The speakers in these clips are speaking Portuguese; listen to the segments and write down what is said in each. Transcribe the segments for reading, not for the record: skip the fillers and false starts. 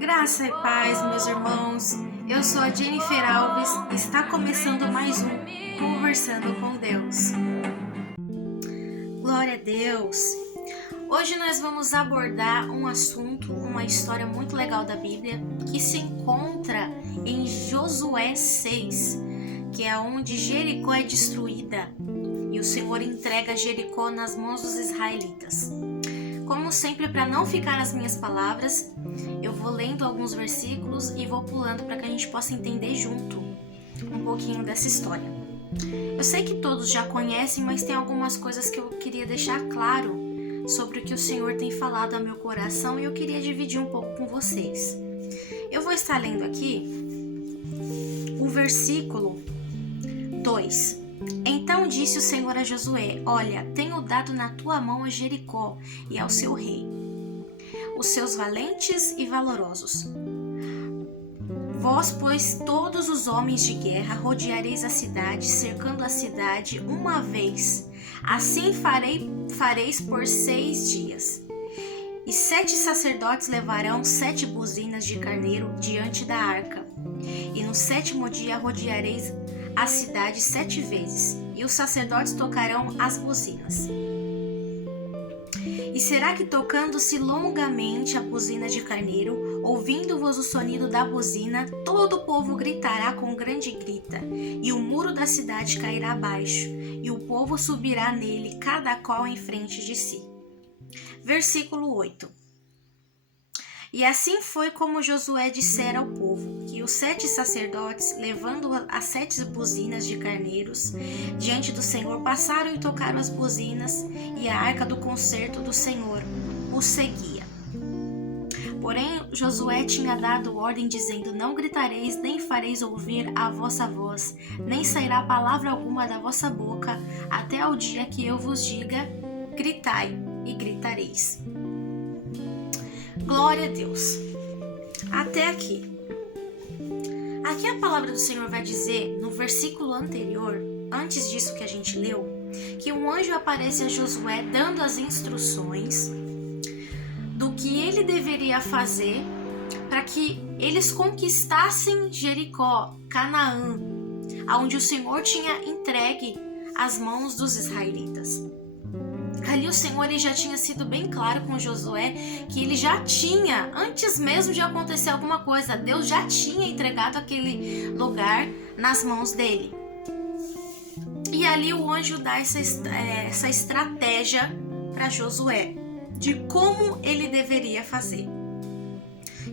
Graça e paz, meus irmãos. Eu sou a Jennifer Alves e está começando mais um Conversando com Deus. Glória a Deus! Hoje nós vamos abordar um assunto, uma história muito legal da Bíblia que se encontra em Josué 6, que é onde Jericó é destruída e o Senhor entrega Jericó nas mãos dos israelitas. Como sempre, para não ficar nas minhas palavras, eu vou lendo alguns versículos e vou pulando para que a gente possa entender junto um pouquinho dessa história. Eu sei que todos já conhecem, mas tem algumas coisas que eu queria deixar claro sobre o que o Senhor tem falado ao meu coração e eu queria dividir um pouco com vocês. Eu vou estar lendo aqui o versículo 2. Então disse o Senhor a Josué: Olha, tenho dado na tua mão a Jericó e ao seu rei, os seus valentes e valorosos. Vós, pois, todos os homens de guerra, rodeareis a cidade, cercando a cidade uma vez. Assim fareis por 6 dias. E 7 sacerdotes levarão 7 buzinas de carneiro diante da arca. E no 7º dia rodeareis a cidade 7 vezes, e os sacerdotes tocarão as buzinas. E será que, tocando-se longamente a buzina de carneiro, ouvindo-vos o sonido da buzina, todo o povo gritará com grande grita, e o muro da cidade cairá abaixo, e o povo subirá nele, cada qual em frente de si. Versículo 8. E assim foi como Josué dissera ao povo, que os 7 sacerdotes, levando as 7 buzinas de carneiros diante do Senhor, passaram e tocaram as buzinas, e a arca do concerto do Senhor os seguia. Porém, Josué tinha dado ordem, dizendo: Não gritareis, nem fareis ouvir a vossa voz, nem sairá palavra alguma da vossa boca, até ao dia que eu vos diga: gritai, e gritareis. Glória a Deus. Até aqui. Aqui a palavra do Senhor vai dizer, no versículo anterior, antes disso que a gente leu, que um anjo aparece a Josué dando as instruções do que ele deveria fazer para que eles conquistassem Jericó, Canaã, onde o Senhor tinha entregue às mãos dos israelitas. Ali o Senhor já tinha sido bem claro com Josué que ele já tinha, antes mesmo de acontecer alguma coisa, Deus já tinha entregado aquele lugar nas mãos dele. E ali o anjo dá essa estratégia para Josué de como ele deveria fazer.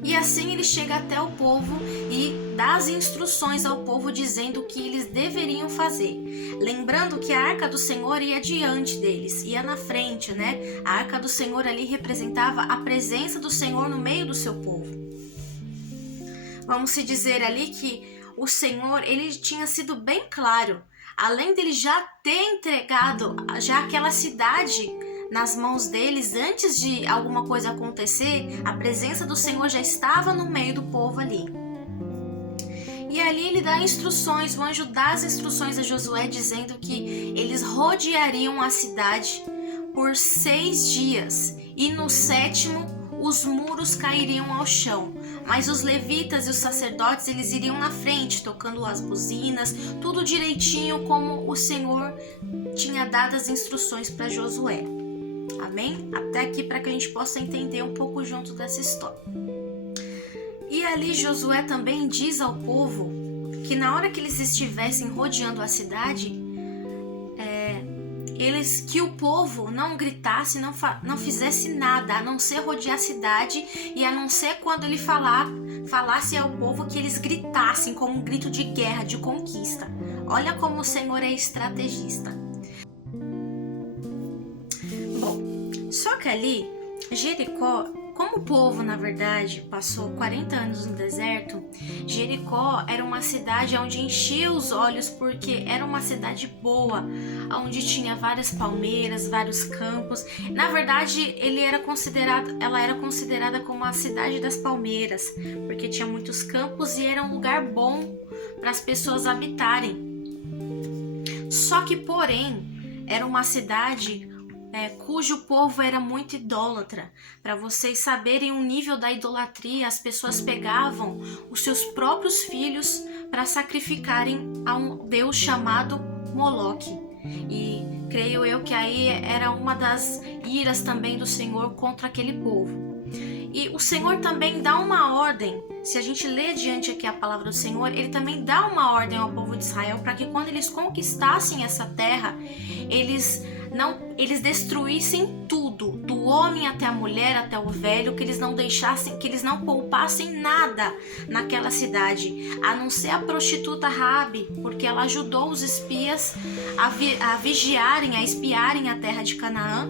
E assim ele chega até o povo e dá as instruções ao povo dizendo o que eles deveriam fazer. Lembrando que a arca do Senhor ia diante deles, ia na frente, né? A arca do Senhor ali representava a presença do Senhor no meio do seu povo. Vamos se dizer ali que o Senhor, ele tinha sido bem claro, além dele já ter entregado já aquela cidade nas mãos deles, antes de alguma coisa acontecer, a presença do Senhor já estava no meio do povo ali. E ali ele dá instruções, o anjo dá as instruções a Josué, dizendo que eles rodeariam a cidade por 6 dias, e no 7º os muros cairiam ao chão. Mas os levitas e os sacerdotes, eles iriam na frente, tocando as buzinas, tudo direitinho como o Senhor tinha dado as instruções para Josué. Amém? Até aqui para que a gente possa entender um pouco junto dessa história. E ali Josué também diz ao povo que na hora que eles estivessem rodeando a cidade, que o povo não gritasse, não fizesse nada, a não ser rodear a cidade, e a não ser quando ele falasse ao povo que eles gritassem como um grito de guerra, de conquista. Olha como o Senhor é estrategista. Só que ali, Jericó, como o povo, na verdade, passou 40 anos no deserto, Jericó era uma cidade onde enchia os olhos porque era uma cidade boa, onde tinha várias palmeiras, vários campos. Na verdade, ela era considerada como a cidade das palmeiras, porque tinha muitos campos e era um lugar bom para as pessoas habitarem. Só que, porém, era uma cidade cujo povo era muito idólatra. Para vocês saberem o nível da idolatria, as pessoas pegavam os seus próprios filhos para sacrificarem a um deus chamado Moloque. E creio eu que aí era uma das iras também do Senhor contra aquele povo. E o Senhor também dá uma ordem, se a gente lê diante aqui a palavra do Senhor, ele também dá uma ordem ao povo de Israel para que quando eles conquistassem essa terra, eles destruíssem tudo, do homem até a mulher, até o velho, que eles não deixassem, que eles não poupassem nada naquela cidade, a não ser a prostituta Raabe, porque ela ajudou os espias a vigiarem, a espiarem a terra de Canaã.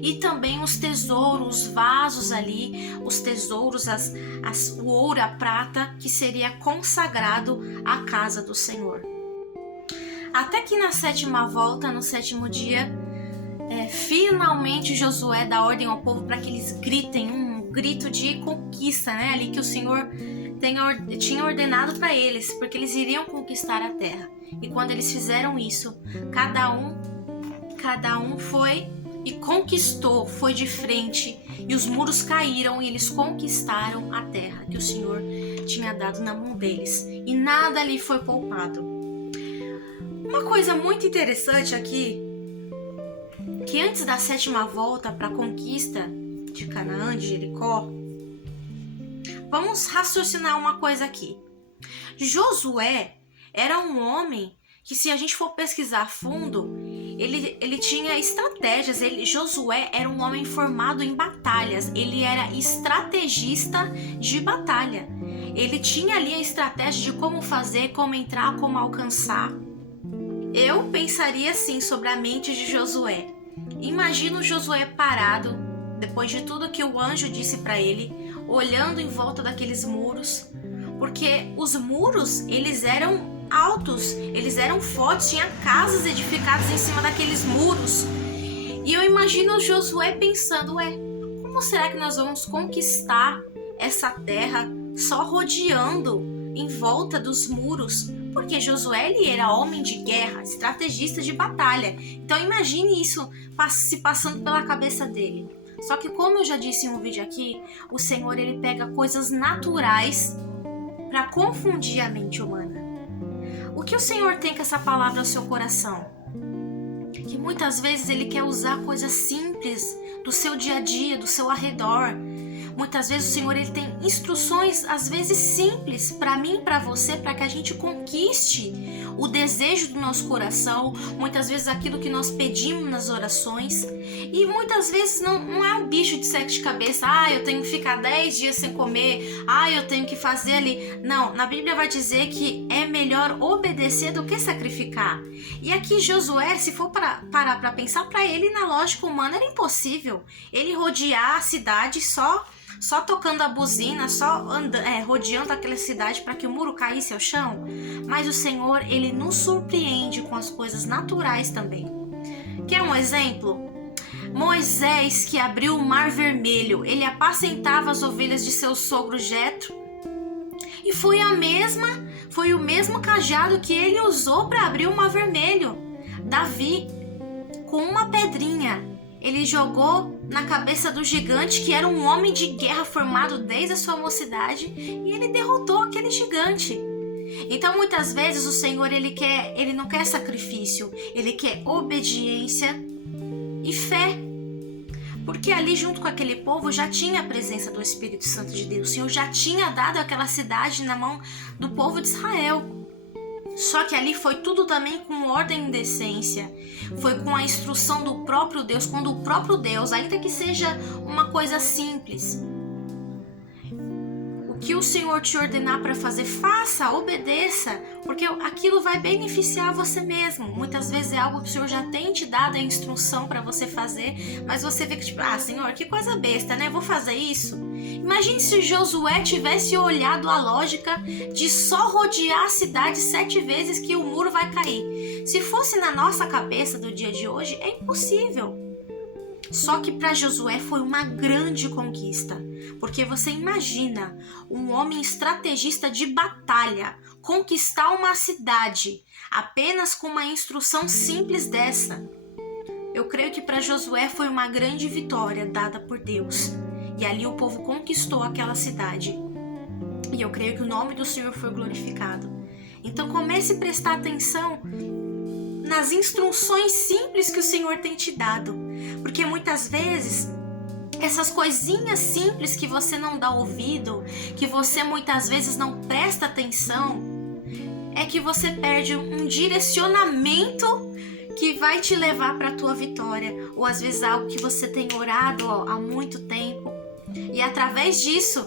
E também os tesouros, os vasos ali, os tesouros, o ouro, a prata, que seria consagrado à casa do Senhor. Até que na 7ª volta, no 7º dia, finalmente Josué dá ordem ao povo para que eles gritem, um grito de conquista, né? Ali que o Senhor tinha ordenado para eles, porque eles iriam conquistar a terra. E quando eles fizeram isso, cada um foi e conquistou, foi de frente, e os muros caíram e eles conquistaram a terra que o Senhor tinha dado na mão deles, e nada ali foi poupado. Uma coisa muito interessante aqui, que antes da 7ª volta para a conquista de Canaã, de Jericó, vamos raciocinar uma coisa aqui. Josué era um homem que, se a gente for pesquisar a fundo, ele tinha estratégias. Josué era um homem formado em batalhas. Ele era estrategista de batalha. Ele tinha ali a estratégia de como fazer, como entrar, como alcançar. Eu pensaria assim sobre a mente de Josué. Imagina o Josué parado, depois de tudo que o anjo disse para ele, olhando em volta daqueles muros, porque os muros, eles eram altos, eles eram fortes, tinha casas edificadas em cima daqueles muros. E eu imagino o Josué pensando, como será que nós vamos conquistar essa terra só rodeando em volta dos muros? Porque Josué, ele era homem de guerra, estrategista de batalha. Então imagine isso se passando pela cabeça dele. Só que, como eu já disse em um vídeo aqui, o Senhor, ele pega coisas naturais para confundir a mente humana. O que o Senhor tem com essa palavra ao seu coração? Que muitas vezes ele quer usar coisas simples do seu dia a dia, do seu arredor. Muitas vezes o Senhor, ele tem instruções, às vezes simples, para mim e para você, para que a gente conquiste o desejo do nosso coração, muitas vezes aquilo que nós pedimos nas orações. E muitas vezes não é um bicho de 7 cabeças, eu tenho que ficar 10 dias sem comer, eu tenho que fazer ali. Não, na Bíblia vai dizer que é melhor obedecer do que sacrificar. E aqui Josué, se for parar para pensar, para ele, na lógica humana, era impossível ele rodear a cidade só tocando a buzina, só rodeando aquela cidade para que o muro caísse ao chão. Mas o Senhor, ele nos surpreende com as coisas naturais também. Quer um exemplo? Moisés, que abriu o Mar Vermelho, ele apacentava as ovelhas de seu sogro Jetro, e foi o mesmo cajado que ele usou para abrir o Mar Vermelho. Davi, com uma pedrinha, ele jogou na cabeça do gigante, que era um homem de guerra formado desde a sua mocidade, e ele derrotou aquele gigante. Então, muitas vezes o Senhor, ele não quer sacrifício, ele quer obediência e fé. Porque ali, junto com aquele povo, já tinha a presença do Espírito Santo de Deus. O Senhor já tinha dado aquela cidade na mão do povo de Israel. Só que ali foi tudo também com ordem e decência. Foi com a instrução do próprio Deus, quando o próprio Deus, ainda que seja uma coisa simples, o que o Senhor te ordenar para fazer, faça, obedeça, porque aquilo vai beneficiar você mesmo. Muitas vezes é algo que o Senhor já tem te dado a instrução para você fazer, mas você vê que Senhor, que coisa besta, né? Vou fazer isso. Imagine se Josué tivesse olhado a lógica de só rodear a cidade 7 vezes que o muro vai cair. Se fosse na nossa cabeça do dia de hoje, é impossível. Só que para Josué foi uma grande conquista, porque você imagina um homem estrategista de batalha conquistar uma cidade apenas com uma instrução simples dessa. Eu creio que para Josué foi uma grande vitória dada por Deus. E ali o povo conquistou aquela cidade. E eu creio que o nome do Senhor foi glorificado. Então comece a prestar atenção nas instruções simples que o Senhor tem te dado. Porque muitas vezes essas coisinhas simples que você não dá ouvido, que você muitas vezes não presta atenção, é que você perde um direcionamento que vai te levar para a tua vitória, ou às vezes algo que você tem orado há muito tempo. E através disso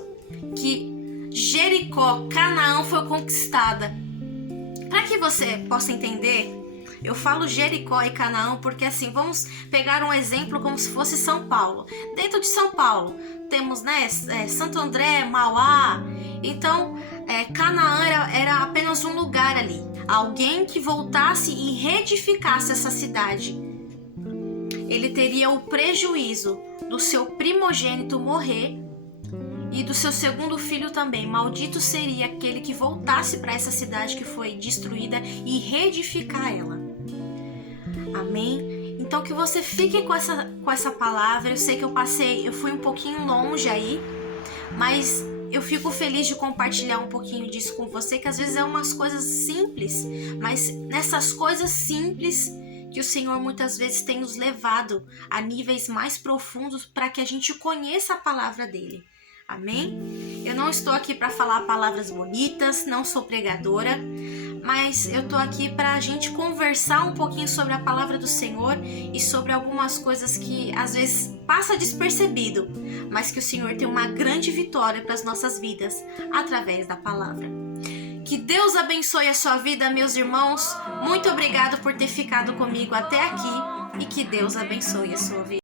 que Jericó, Canaã foi conquistada. Para que você possa entender, eu falo Jericó e Canaã porque assim, vamos pegar um exemplo como se fosse São Paulo. Dentro de São Paulo temos, Santo André, Mauá. Então Canaã era apenas um lugar ali. Alguém que voltasse e reedificasse essa cidade, ele teria o prejuízo do seu primogênito morrer e do seu segundo filho também. Maldito seria aquele que voltasse para essa cidade que foi destruída e reedificar ela. Amém? Então que você fique com essa palavra. Eu sei que eu fui um pouquinho longe aí, mas eu fico feliz de compartilhar um pouquinho disso com você, que às vezes é umas coisas simples, mas nessas coisas simples que o Senhor muitas vezes tem nos levado a níveis mais profundos para que a gente conheça a palavra dele. Amém? Eu não estou aqui para falar palavras bonitas, não sou pregadora, mas eu estou aqui para a gente conversar um pouquinho sobre a palavra do Senhor e sobre algumas coisas que às vezes passa despercebido, mas que o Senhor tem uma grande vitória para as nossas vidas através da palavra. Que Deus abençoe a sua vida, meus irmãos. Muito obrigado por ter ficado comigo até aqui e que Deus abençoe a sua vida.